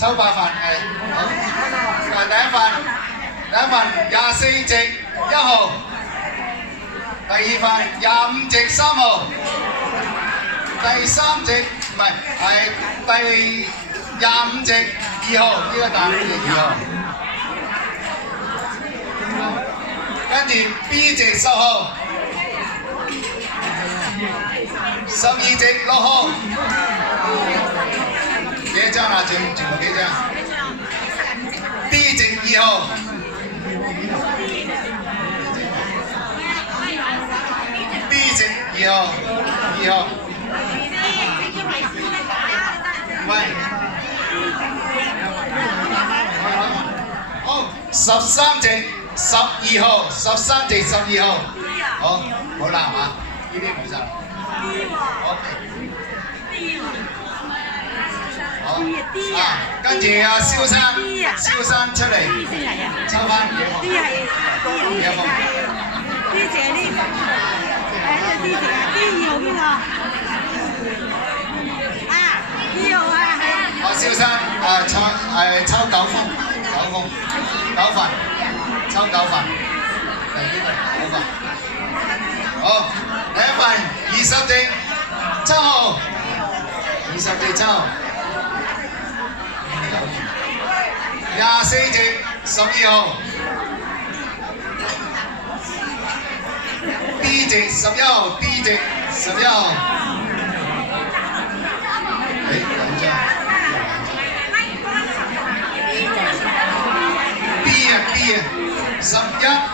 抽8份係好。第一份24席1號，第二份25席3號，第三席唔係係第25席2號，呢個大嘅2號。跟住 B 席10號，12席6號，幾張啊？全部幾張 ？D 席2號，D 席2號，2號，唔係，好13席。12號，13席12號，好啦係嘛？呢啲冇晒。好，跟住阿蕭生出嚟，抽翻幾號？幾號？D 姐呢個，D 姐啊，D 2號邊個？啊，2號啊，係啊。阿蕭生抽9封，9份。抽9份，第呢個9份，好，第一份20席7號，20席7號，24席12號 ，D 席11號 ，D 席11號，D 啊。11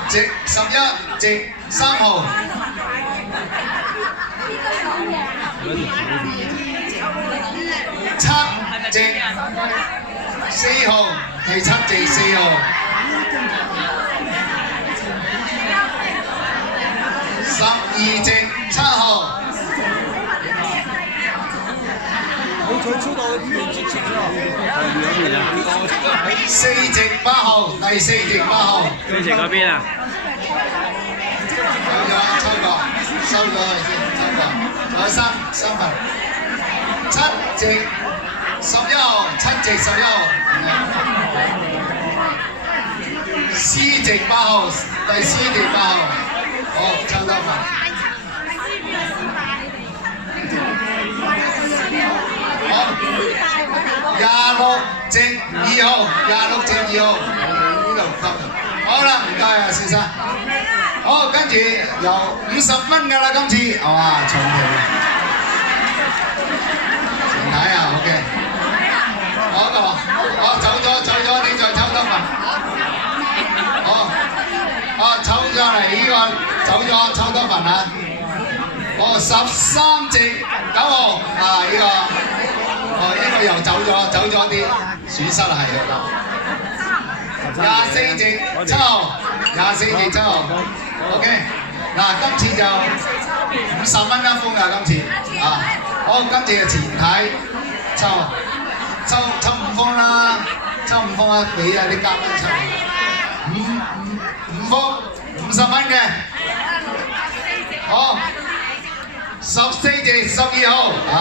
席3號，7席4號係7席4號，12席7號。4席8號，第4席8號。4席嗰邊啊？抽過，收咗佢先，抽過。仲有3份。7席11號，7席11號。C 席8號，第 C 席8號。好，抽多份。好，26席2號，26席2號，呢度得。好啦，唔該啊，先生。好，跟住由50蚊㗎啦，今次，哇，重條。前睇啊 ，OK。好個，我走咗，你再抽多份。好，抽咗嚟呢個，走咗，抽多份啊。13席9號，啊呢個。呢個又走咗啲損失係24席7號，24席7號 ，OK。嗱，今次就50蚊一封㗎，今次啊，好，今次就前睇抽5封啦，抽5封啊，俾啊啲嘉賓抽5封50蚊嘅，好，14席12號，啊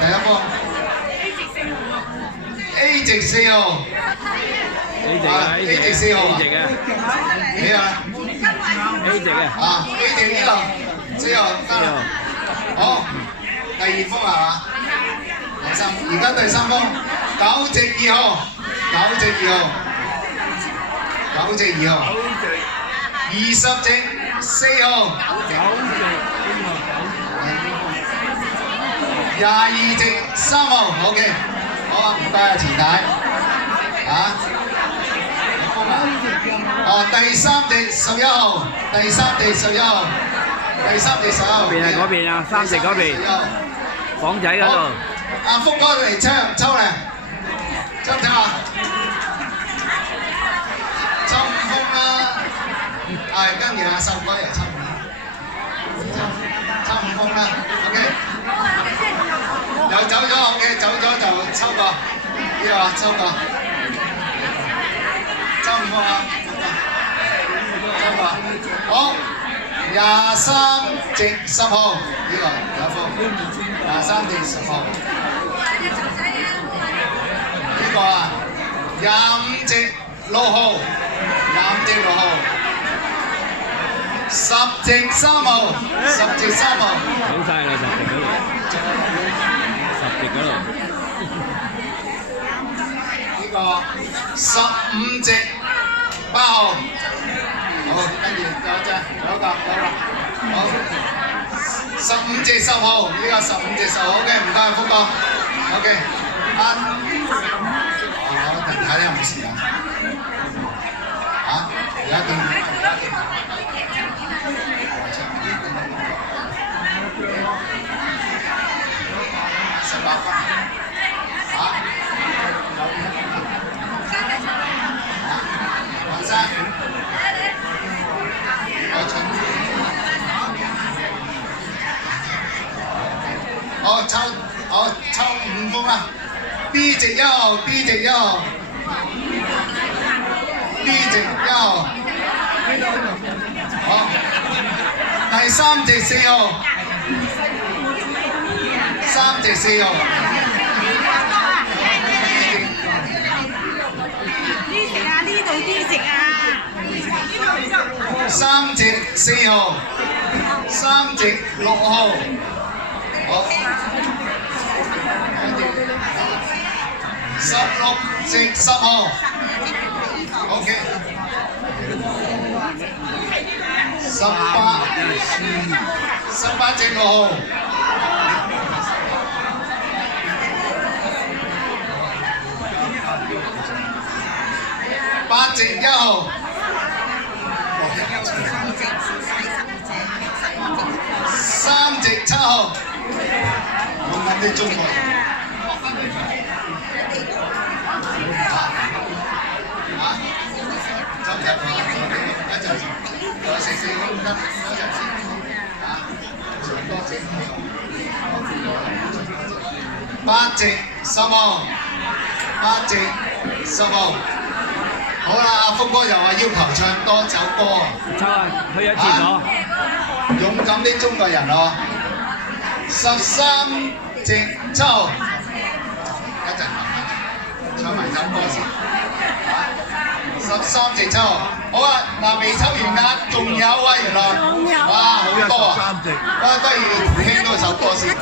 第一封。A 席4號 ，A 席4號啊，幾啊 ？A 席啊，A 席呢度4號得啦，好，第2封係嘛？而家第3封9席2號，9席2號，9席2號，20席4號，22席3號 ，OK。好啊，唔該啊，前太。啊？哦，第3席11號，第3席11號，第3席11號。嗰邊啊，嗰邊啊，3席嗰邊。房仔嗰度。阿福哥嚟抽嚟，抽唔抽啊？抽5封啦。係，跟住阿秀哥又抽5封啦 ，OK。又走咗 ，OK， 走咗就抽過，呢個抽過，抽5封啊，抽過，好，23席10號，呢個有封，23席10號，呢個啊。25席6號，25席6號，10席3號，10席3號。好晒啦，10席嗰度。呢個15席8號，好，跟住有一隻，有一個，好，15席10號，呢個15席10號 ，OK， 唔該，福哥 ，OK， 好，睇下有冇時間，而家定18分，黃生，抽5封啦 ，B 席1號 ，B 席1號 ，B 席1號，好，第3席4號，3席4號。3席4號，3席6號，好，16席10號 ，OK， 18席6號，8席1號。3席7號，我問啲中國人，執唔執啊？一陣我食4個唔得，嗰陣先多席8席10號，8席10號。好啦，阿福哥又話要求唱多首歌啊！抽啊，去咗廁所。勇敢的中國人哦，13席7號，一陣唱埋首歌先，13席7號，好啊，嗱未抽完㗎，仲有啊原來，哇好多啊，不如聽多首歌先。